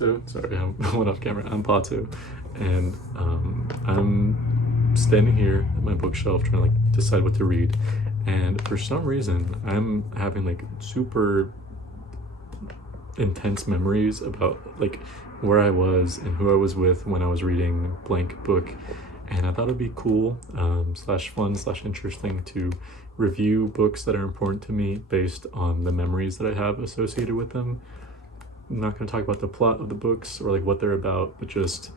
Pato. Sorry, I went off camera. I'm Pato, and I'm standing here at my bookshelf trying to like decide what to read. And for some reason, I'm having like super intense memories about like where I was and who I was with when I was reading blank book. And I thought it'd be cool, slash fun, slash interesting to review books that are important to me based on the memories that I have associated with them. I'm not going to talk about the plot of the books or like what they're about, but just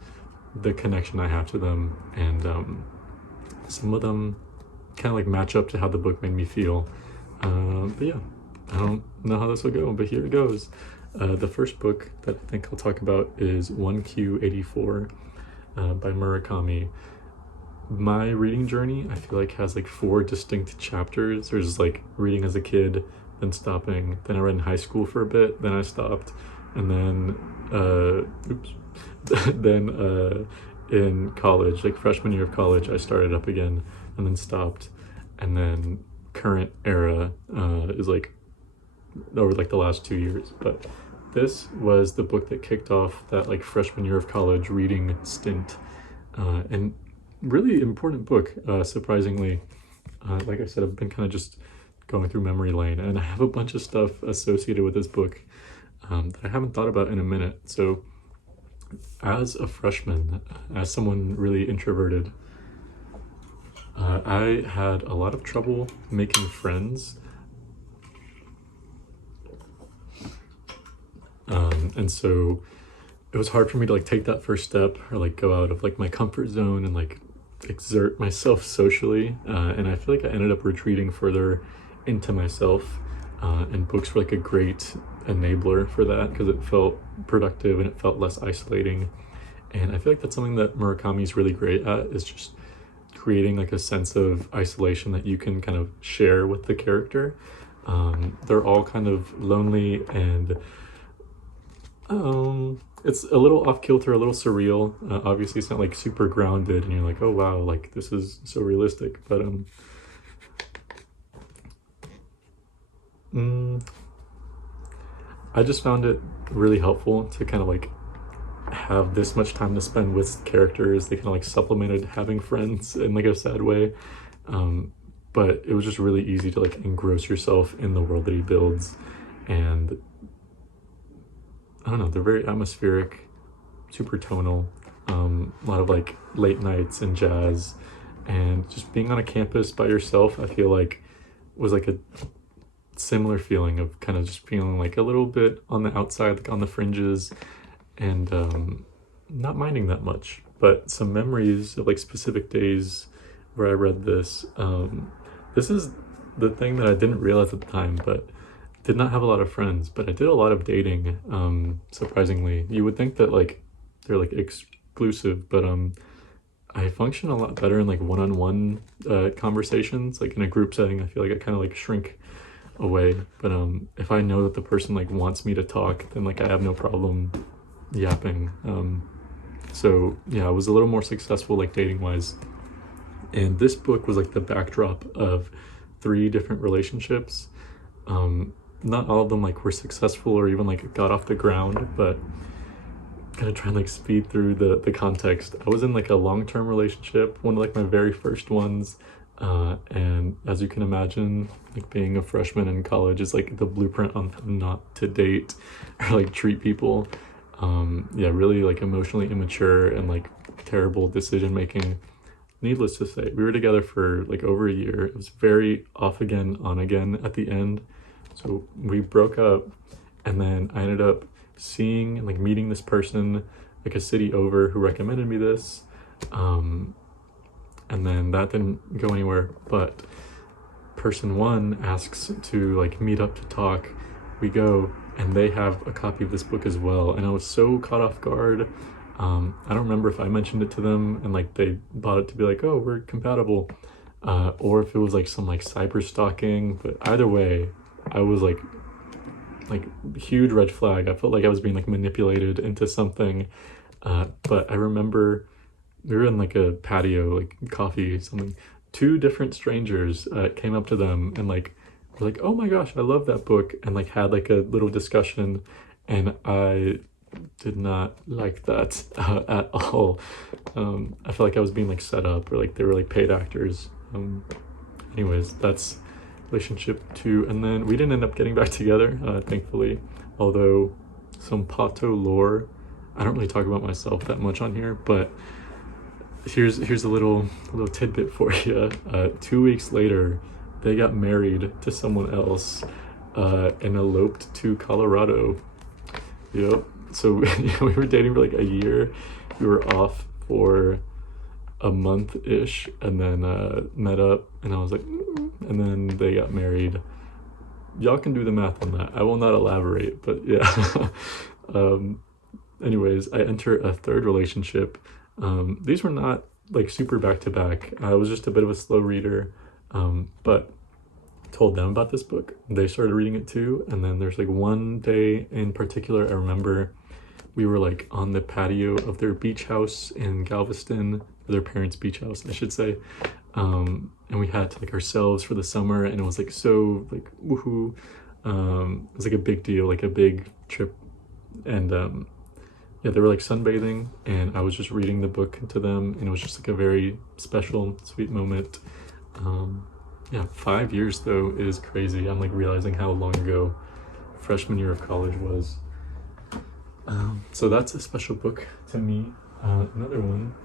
the connection I have to them. And some of them kind of like match up to how the book made me feel. But yeah, I don't know how this will go, but here it goes. The first book that I think I'll talk about is 1Q84 by Murakami. My reading journey, I feel like, has like 4 distinct chapters. There's like reading as a kid, then stopping, then I read in high school for a bit, then I stopped, and then then in college, like freshman year of college, I started up again and then stopped, and then current era is like over like the last 2 years. But this was the book that kicked off that like freshman year of college reading stint, and really important book, surprisingly. Like I said, I've been kind of just going through memory lane, and I have a bunch of stuff associated with this book that I haven't thought about in a minute. So as a freshman, as someone really introverted, I had a lot of trouble making friends. And so it was hard for me to like take that first step or like go out of like my comfort zone and like exert myself socially, and I feel like I ended up retreating further into myself, and books were like a great enabler for that because it felt productive and it felt less isolating. And I feel like that's something that Murakami is really great at, is just creating like a sense of isolation that you can kind of share with the character. They're all kind of lonely, and it's a little off kilter, a little surreal. Obviously it's not like super grounded and you're like, oh wow, like this is so realistic, but I just found it really helpful to kind of like have this much time to spend with characters. They kind of like supplemented having friends in like a sad way, but it was just really easy to like engross yourself in the world that he builds. And I don't know, they're very atmospheric, super tonal, a lot of like late nights and jazz, and just being on a campus by yourself, I feel like was like a similar feeling of kind of just feeling like a little bit on the outside, like on the fringes, and not minding that much. But some memories of like specific days where I read this. This is the thing that I didn't realize at the time, but did not have a lot of friends, but I did a lot of dating, surprisingly. You would think that like they're like exclusive, but I function a lot better in like one-on-one conversations. Like in a group setting, I feel like I kind of like shrink away, but if I know that the person like wants me to talk, then like I have no problem yapping. So yeah, I was a little more successful like dating wise, and this book was like the backdrop of 3 different relationships. Not all of them like were successful or even like got off the ground, but gonna try and like speed through the context. I was in like a long-term relationship, one of like my very first ones, and as you can imagine, like being a freshman in college is like the blueprint on how not to date or like treat people. Yeah, really like emotionally immature and like terrible decision making. Needless to say, we were together for like over a year. It was very off again, on again at the end. So we broke up, and then I ended up seeing and like meeting this person like a city over who recommended me this. And then that didn't go anywhere, but person 1 asks to like meet up to talk. We go, and they have a copy of this book as well, and I was so caught off guard. I don't remember if I mentioned it to them and like they bought it to be like, oh, we're compatible, or if it was like some like cyber stalking. But either way, I was like huge red flag. I felt like I was being like manipulated into something. But I remember we were in like a patio, like coffee, something. 2 different strangers came up to them and like were like, oh my gosh, I love that book, and like had like a little discussion. And I did not like that at all. I felt like I was being like set up, or like they were like paid actors. Anyways, that's relationship 2. And then we didn't end up getting back together, thankfully, although some Pato lore. I don't really talk about myself that much on here, but here's a little tidbit for you. 2 weeks later, they got married to someone else and eloped to Colorado. Yep. So we were dating for like a year. We were off for a month-ish, and then met up, and I was like, and then they got married. Y'all can do the math on that. I will not elaborate, but yeah. Anyways, I enter a 3rd relationship. These were not like super back-to-back. I was just a bit of a slow reader, but told them about this book. They started reading it too, and then there's like one day in particular I remember we were like on the patio of their beach house in Galveston, their parents' beach house, I should say, and we had like ourselves for the summer, and it was like so like woohoo. It was like a big deal, like a big trip, and yeah, they were like sunbathing, and I was just reading the book to them, and it was just like a very special, sweet moment. Yeah, 5 years though is crazy. I'm like realizing how long ago freshman year of college was. So that's a special book to me. Another one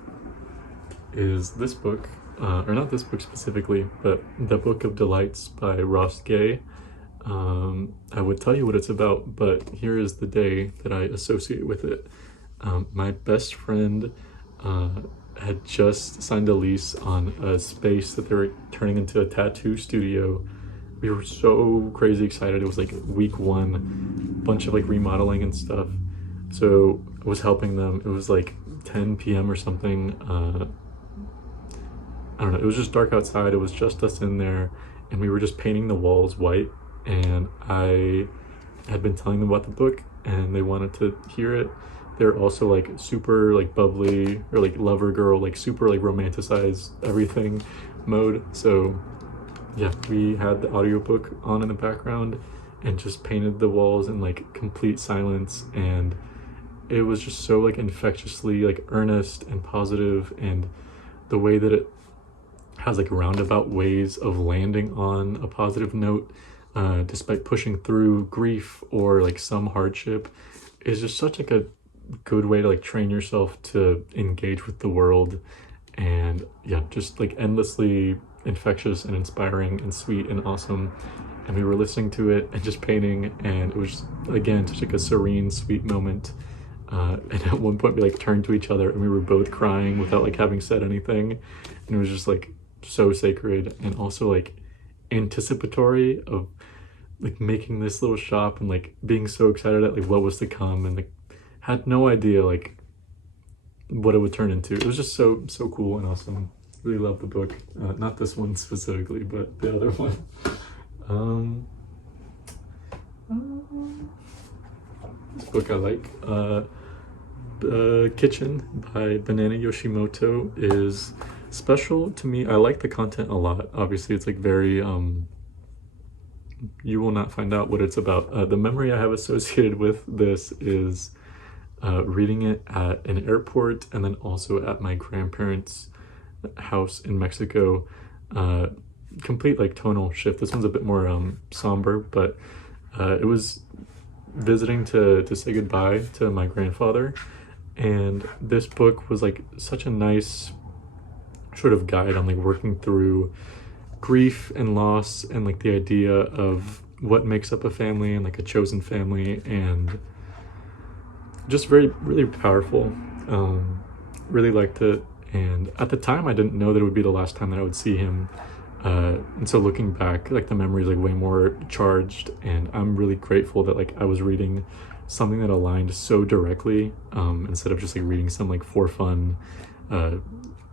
is this book, or not this book specifically, but The Book of Delights by Ross Gay. I would tell you what it's about, but here is the day that I associate with it. My best friend had just signed a lease on a space that they were turning into a tattoo studio. We were so crazy excited. It was like week 1, bunch of like remodeling and stuff. So I was helping them. It was like 10 p.m. or something. I don't know. It was just dark outside. It was just us in there, and we were just painting the walls white. And I had been telling them about the book, and they wanted to hear it. They're also like super like bubbly, or like lover girl, like super like romanticize everything mode. So yeah, we had the audiobook on in the background and just painted the walls in like complete silence, and it was just so like infectiously like earnest and positive, and the way that it has like roundabout ways of landing on a positive note, despite pushing through grief or like some hardship, is just such like a good way to like train yourself to engage with the world. And yeah, just like endlessly infectious and inspiring and sweet and awesome. And we were listening to it and just painting, and it was again just like a serene, sweet moment. And at one point we like turned to each other and we were both crying without like having said anything, and it was just like so sacred, and also like anticipatory of like making this little shop, and like being so excited at like what was to come, and like had no idea like what it would turn into. It was just so cool and awesome. Really love the book. Not this one specifically, but the other one. This book I like. Kitchen by Banana Yoshimoto is special to me. I like the content a lot. Obviously it's like very you will not find out what it's about. The memory I have associated with this is reading it at an airport, and then also at my grandparents' house in Mexico. Complete like tonal shift. This one's a bit more somber, but it was visiting to say goodbye to my grandfather, and this book was like such a nice sort of guide on like working through grief and loss, and like the idea of what makes up a family and like a chosen family, and just really powerful. Really liked it, and at the time I didn't know that it would be the last time that I would see him, and so looking back, like the memory is like way more charged, and I'm really grateful that like I was reading something that aligned so directly, instead of just like reading some like for fun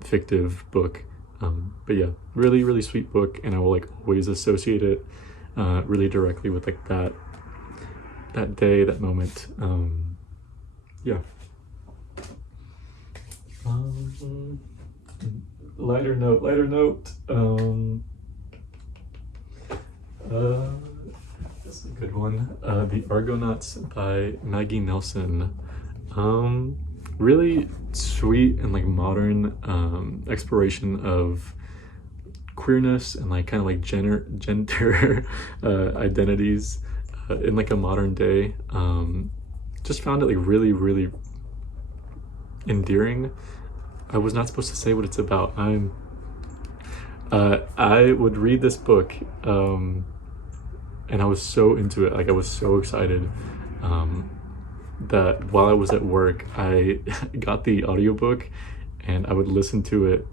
fictive book. But yeah, really sweet book, and I will like always associate it really directly with like that day, that moment. Yeah. Lighter note. That's a good one. The Argonauts by Maggie Nelson. Really sweet and like modern exploration of queerness and like kind of like gender identities in like a modern day. Just found it like really endearing. I was not supposed to say what it's about. I would read this book, and I was so into it. Like I was so excited that while I was at work, I got the audiobook and I would listen to it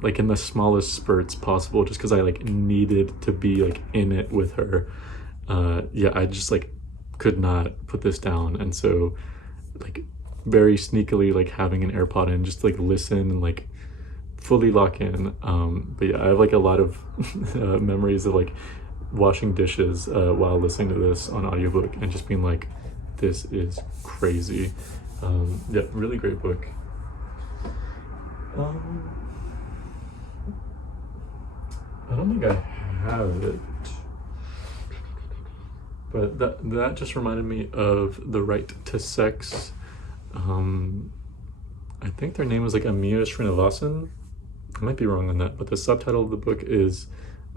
like in the smallest spurts possible, just because I like needed to be like in it with her. Yeah, I just like could not put this down, and so like very sneakily like having an AirPod in just to, like listen and like fully lock in. But yeah, I have like a lot of memories of like washing dishes while listening to this on audiobook and just being like, this is crazy. Yeah, really great book. I don't think I have it, but that just reminded me of The Right to Sex. I think their name was like Amir Srinivasan. I might be wrong on that, but the subtitle of the book is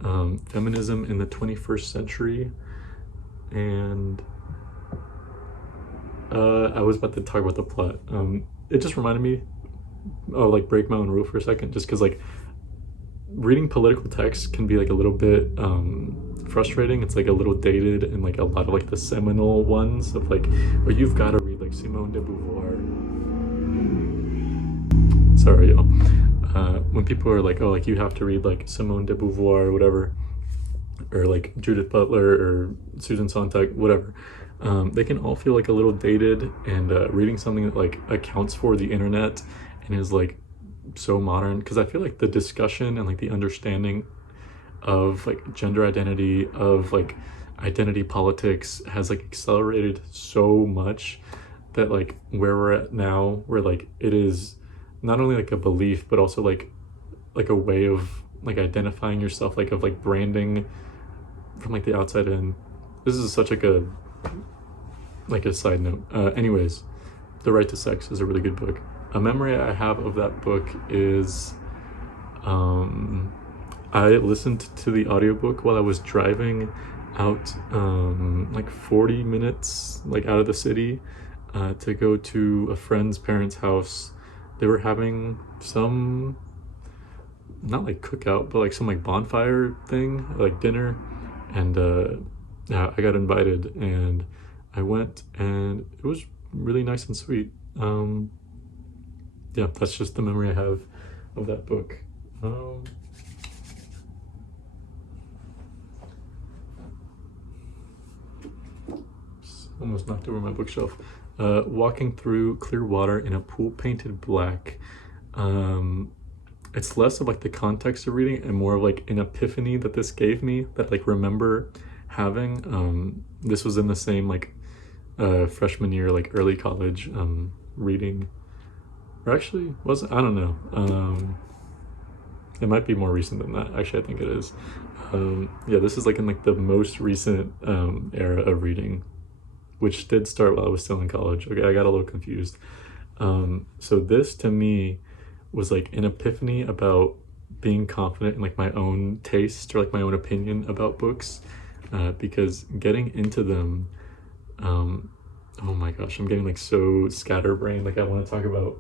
Feminism in the 21st Century. And I was about to talk about the plot. It just reminded me of like break my own rule for a second, just because like reading political text can be like a little bit frustrating. It's like a little dated, and like a lot of like the seminal ones of like, oh, you've got to read like Simone de Beauvoir. Sorry, y'all. When people are like, oh, like you have to read like Simone de Beauvoir or whatever, or like Judith Butler or Susan Sontag, whatever, they can all feel like a little dated, and reading something that like accounts for the internet and is like so modern, because I feel like the discussion and like the understanding of like gender identity, of like identity politics has like accelerated so much that like where we're at now, where like it is not only like a belief but also like a way of like identifying yourself, like of like branding from like the outside in. This is such like a side note. Anyways, The Right to Sex is a really good book. A memory I have of that book is I listened to the audiobook while I was driving out like 40 minutes like out of the city to go to a friend's parents' house. They were having some, not like cookout, but like some like bonfire thing, like dinner, and yeah, I got invited and I went, and it was really nice and sweet. Yeah, that's just the memory I have of that book. Almost knocked over my bookshelf. Walking through clear water in a pool painted black. It's less of like the context of reading and more of like an epiphany that this gave me, that like remember having. This was in the same like freshman year, like early college reading, or actually was, I don't know. It might be more recent than that. Actually, I think it is. Yeah, this is like in like the most recent era of reading, which did start while I was still in college. Okay, I got a little confused. So this to me was like an epiphany about being confident in like my own taste or like my own opinion about books, because getting into them, oh my gosh, I'm getting like so scatterbrained. Like I want to talk about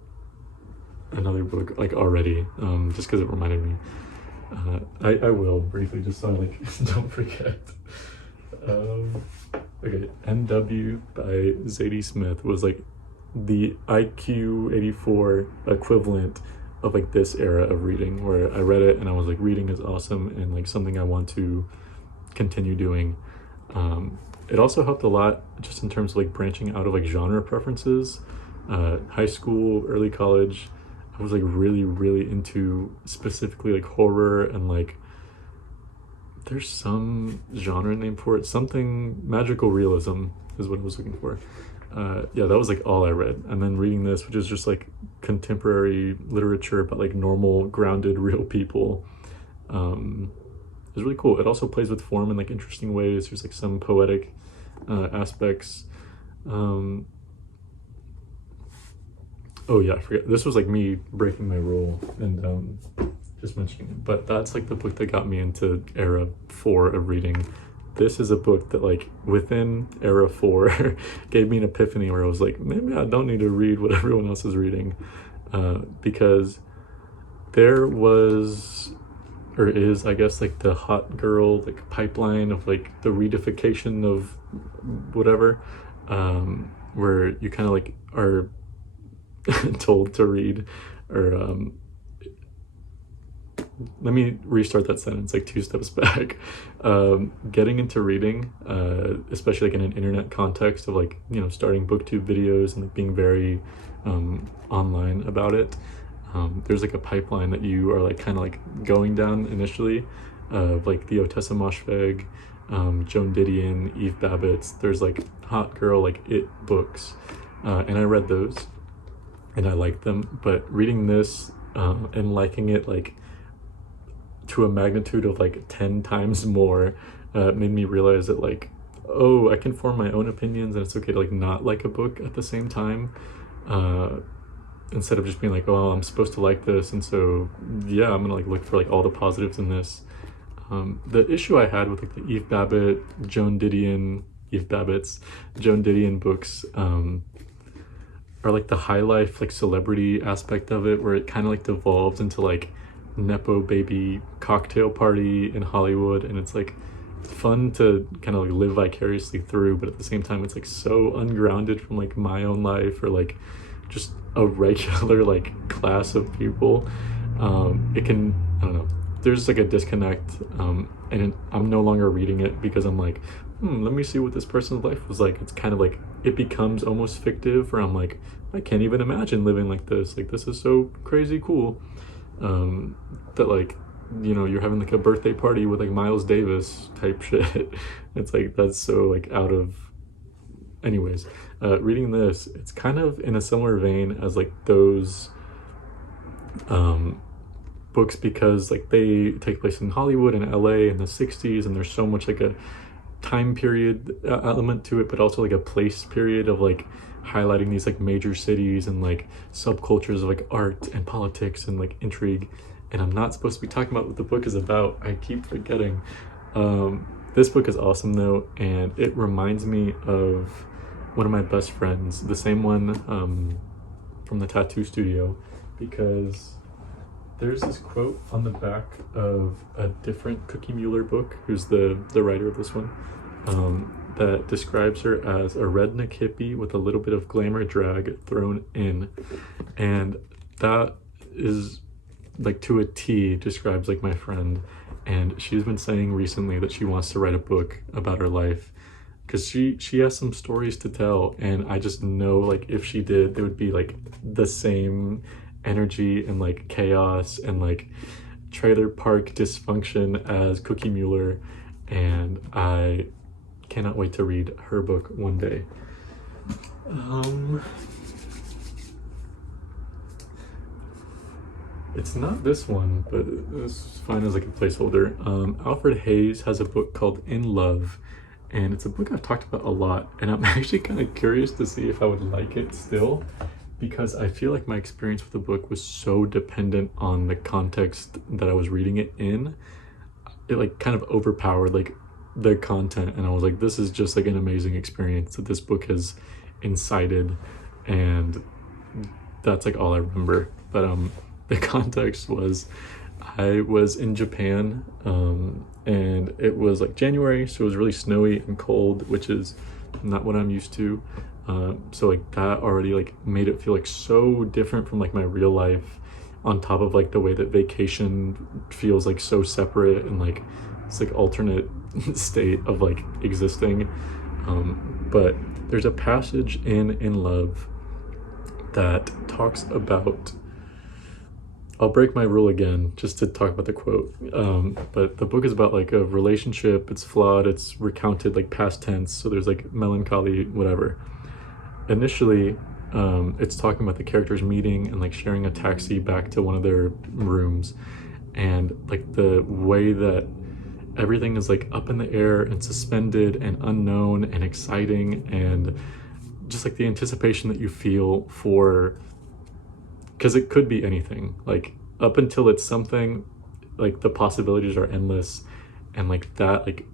another book like already, just because it reminded me. I will briefly, just so I like don't forget. Okay, NW by Zadie Smith was like the IQ 84 equivalent of like this era of reading, where I read it and I was like, reading is awesome and like something I want to continue doing. It also helped a lot just in terms of like branching out of like genre preferences. High school, early college, I was like really into specifically like horror, and like there's some genre name for it, something magical realism is what I was looking for. Yeah, that was like all I read. And then reading this, which is just like contemporary literature about like normal, grounded, real people, is really cool. It also plays with form in like interesting ways. There's like some poetic aspects. Oh yeah, I forget. This was like me breaking my rule and just mentioning it. But that's like the book that got me into era 4 of reading. This is a book that like within era 4 gave me an epiphany where I was like, maybe I don't need to read what everyone else is reading, because there was, or is, I guess, like the hot girl like pipeline of like the reification of whatever, where you kind of like are told to read, or let me restart that sentence like 2 steps back. Getting into reading, especially like in an internet context of like, you know, starting booktube videos and like being very online about it, there's like a pipeline that you are like kind of like going down initially, of like the Otessa Moshfegh, Joan Didion, Eve Babbitt's. There's like hot girl like it books, and I read those and I liked them, but reading this and liking it like to a magnitude of like 10 times more, made me realize that like, oh, I can form my own opinions and it's okay to like not like a book at the same time, instead of just being like, oh, I'm supposed to like this, and so yeah, I'm gonna like look for like all the positives in this. The issue I had with like the Eve Babbitt's Joan Didion books, or like the high life like celebrity aspect of it, where it kind of like devolves into like nepo baby cocktail party in Hollywood, and it's like fun to kind of like live vicariously through, but at the same time it's like so ungrounded from like my own life or like just a regular like class of people. It can, I don't know, there's like a disconnect, and I'm no longer reading it because I'm like, let me see what this person's life was like. It's kind of like, it becomes almost fictive, where I'm like, I can't even imagine living like this is so crazy cool, that like, you know, you're having like a birthday party with like Miles Davis type shit. It's like, that's so like out of, anyways. Reading this, it's kind of in a similar vein as like those books, because like they take place in Hollywood and LA in the 60s, and there's so much like a time period element to it, but also like a place period of like highlighting these like major cities and like subcultures of like art and politics and like intrigue. And I'm not supposed to be talking about what the book is about, I keep forgetting. This book is awesome though, and it reminds me of one of my best friends, the same one from the tattoo studio, because there's this quote on the back of a different Cookie Mueller book, who's the writer of this one, that describes her as a redneck hippie with a little bit of glamour drag thrown in. And that is like to a T describes like my friend. And she's been saying recently that she wants to write a book about her life, because she has some stories to tell, and I just know like if she did, there would be like the same energy and like chaos and like trailer park dysfunction as Cookie Mueller, and I cannot wait to read her book one day. It's not this one, but it's fine as like a placeholder. Alfred Hayes has a book called In Love, and it's a book I've talked about a lot, and I'm actually kind of curious to see if I would like it still, because I feel like my experience with the book was so dependent on the context that I was reading it in. It like kind of overpowered like the content, and I was like, this is just like an amazing experience that this book has incited, and that's like all I remember. But the context was, I was in Japan, and it was like January, so it was really snowy and cold, which is not what I'm used to. So like that already like made it feel like so different from like my real life, on top of like the way that vacation feels like so separate and like it's like alternate state of like existing. But there's a passage in Love that talks about, I'll break my rule again just to talk about the quote, but the book is about like a relationship. It's flawed, it's recounted like past tense, so there's like melancholy, whatever. Initially, it's talking about the characters meeting and like sharing a taxi back to one of their rooms, and like the way that everything is like up in the air and suspended and unknown and exciting, and just like the anticipation that you feel for because it could be anything. Like up until it's something, like the possibilities are endless, and like that, like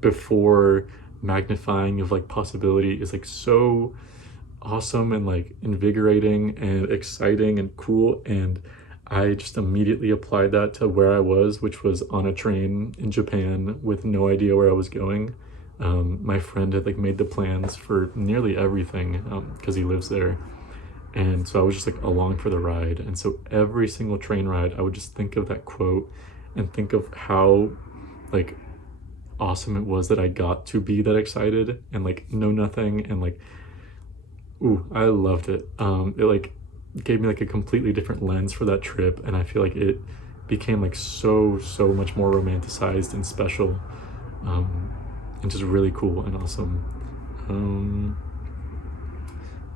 before magnifying of like possibility is like so awesome and like invigorating and exciting and cool. And I just immediately applied that to where I was, which was on a train in Japan with no idea where I was going. My friend had like made the plans for nearly everything because he lives there. And so I was just like along for the ride. And so every single train ride, I would just think of that quote and think of how like awesome it was that I got to be that excited and like know nothing. And like, ooh, I loved it. It like gave me like a completely different lens for that trip. And I feel like it became like so much more romanticized and special, and just really cool and awesome.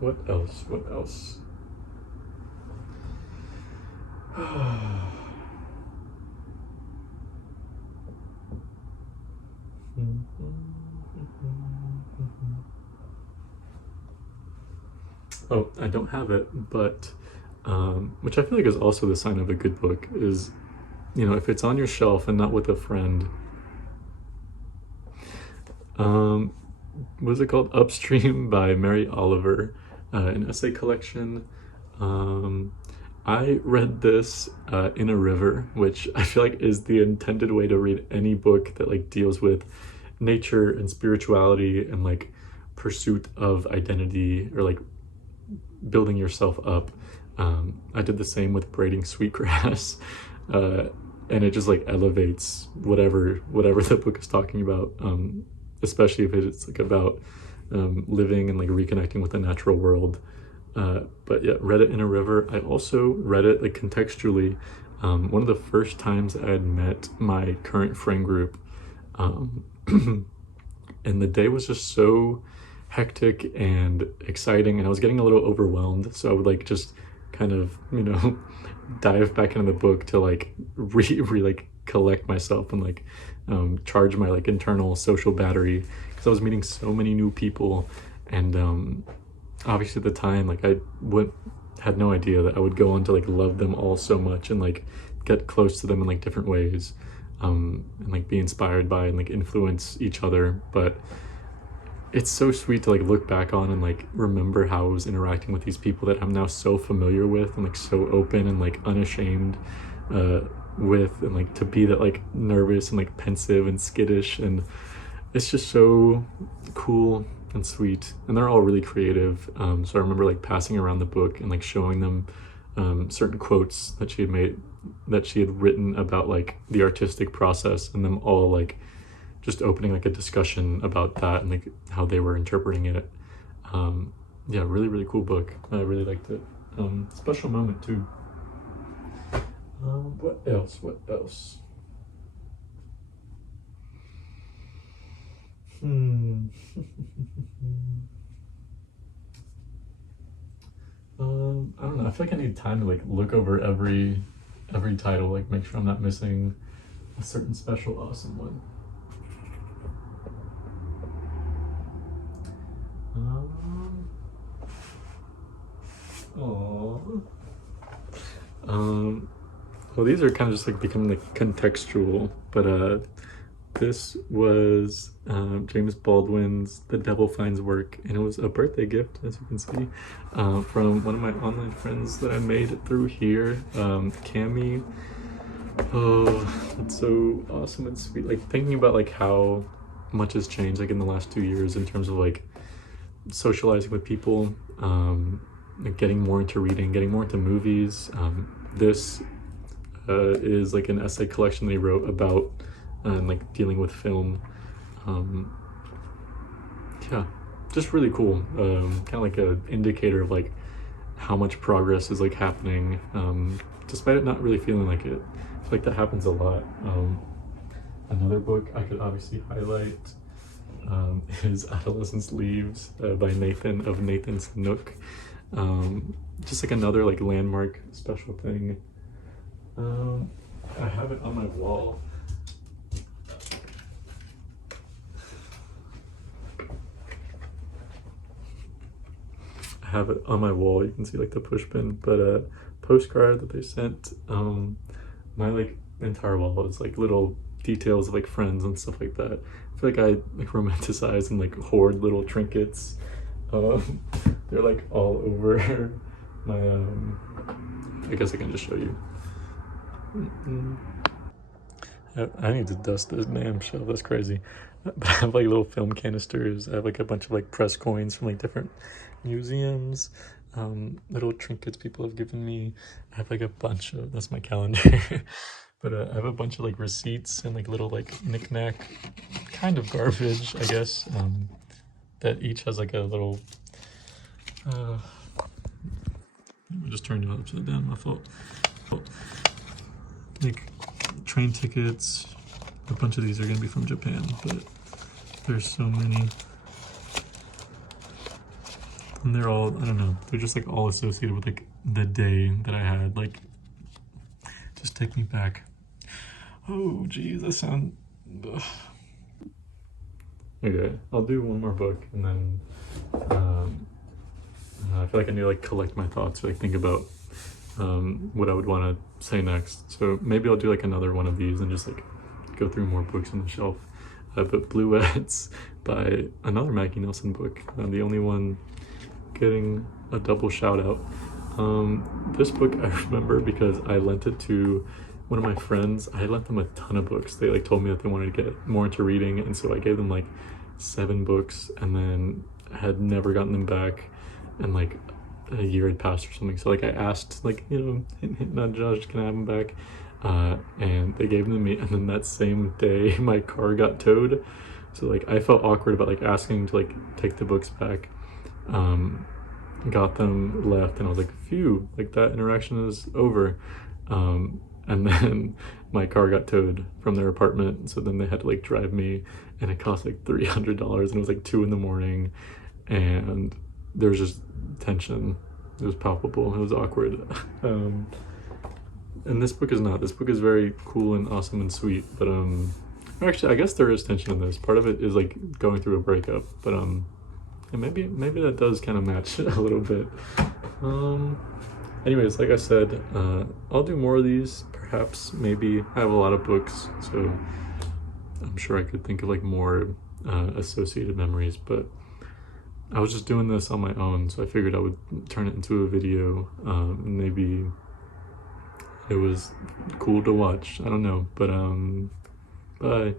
What else? What else? Oh, I don't have it, but which I feel like is also the sign of a good book is, you know, if it's on your shelf and not with a friend. What is it called? Upstream by Mary Oliver, an essay collection. I read this in a river, which I feel like is the intended way to read any book that like deals with nature and spirituality and like pursuit of identity or like building yourself up. I did the same with braiding sweetgrass, and it just like elevates whatever the book is talking about, especially if it's like about living and like reconnecting with the natural world. But yeah, read it in a river. I also read it like contextually. One of the first times I had met my current friend group, and the day was just so hectic and exciting, and I was getting a little overwhelmed. So I would like just kind of, you know, dive back into the book to like like collect myself and like charge my like internal social battery, because I was meeting so many new people. And obviously at the time, like I had no idea that I would go on to like love them all so much and like get close to them in like different ways, and like be inspired by and like influence each other. But it's so sweet to like look back on and like remember how I was interacting with these people that I'm now so familiar with and like so open and like unashamed with, and like to be that like nervous and like pensive and skittish. And it's just so cool and sweet, and they're all really creative. So I remember like passing around the book and like showing them certain quotes that she had written about like the artistic process, and them all like just opening like a discussion about that and like how they were interpreting it. Yeah, really cool book. I really liked it. Special moment too. What else? I don't know. I feel like I need time to like look over every title, like make sure I'm not missing a certain special awesome one. Well, these are kind of just like becoming like contextual, but this was James Baldwin's The Devil Finds Work, and it was a birthday gift, as you can see, from one of my online friends that I made through here, Cami. Oh, that's so awesome and sweet. Like thinking about like how much has changed like in the last 2 years in terms of like socializing with people, like getting more into reading, getting more into movies. This is like an essay collection they wrote about like dealing with film. Yeah, just really cool. Kind of like an indicator of like how much progress is like happening, despite it not really feeling like it. I feel like that happens a lot. Another book I could obviously highlight is Adolescence Leaves by Nathan of Nathan's Nook. Just like another like landmark special thing. I have it on my wall. You can see like the push pin, but postcard that they sent. My like entire wall is like little details of like friends and stuff like that. I feel like I like romanticize and like hoard little trinkets. They're like all over my I guess I can just show you. I need to dust this damn shelf. That's crazy. But I have like little film canisters. I have like a bunch of like press coins from like different museums, little trinkets people have given me. I have like a bunch of, that's my calendar. But I have a bunch of like receipts and like little like knickknack kind of garbage, I guess, that each has like a little I just turned it upside down, my fault. Like train tickets. A bunch of these are gonna be from Japan, but there's so many. And they're all, I don't know, they're just like all associated with like the day that I had. Like, just take me back. Oh geez, that sound, ugh. Okay, I'll do one more book and then I feel like I need to like collect my thoughts or like think about what I would want to say next. So maybe I'll do like another one of these and just like go through more books on the shelf. But Bluets by another Maggie Nelson book. I'm the only one getting a double shout out. This book I remember because I lent it to one of my friends. I lent them a ton of books. They like told me that they wanted to get more into reading, and so I gave them like 7 books and then had never gotten them back, and like a year had passed or something. So like I asked, like, you know, hint, nudge, nudge, can I have them back? And they gave them to me, and then that same day my car got towed. So like I felt awkward about like asking to like take the books back. Got them, left, and I was like, phew, like that interaction is over. And then my car got towed from their apartment, so then they had to like drive me, and it cost like $300, and it was like 2 in the morning, and there was just tension. It was palpable. It was awkward. And this book is not. This book is very cool and awesome and sweet, but actually I guess there is tension in this. Part of it is like going through a breakup, but and maybe that does kind of match a little bit. Anyways, like I said, I'll do more of these. Perhaps, maybe. I have a lot of books, so I'm sure I could think of like more associated memories, but I was just doing this on my own, so I figured I would turn it into a video. Maybe it was cool to watch. I don't know, but bye.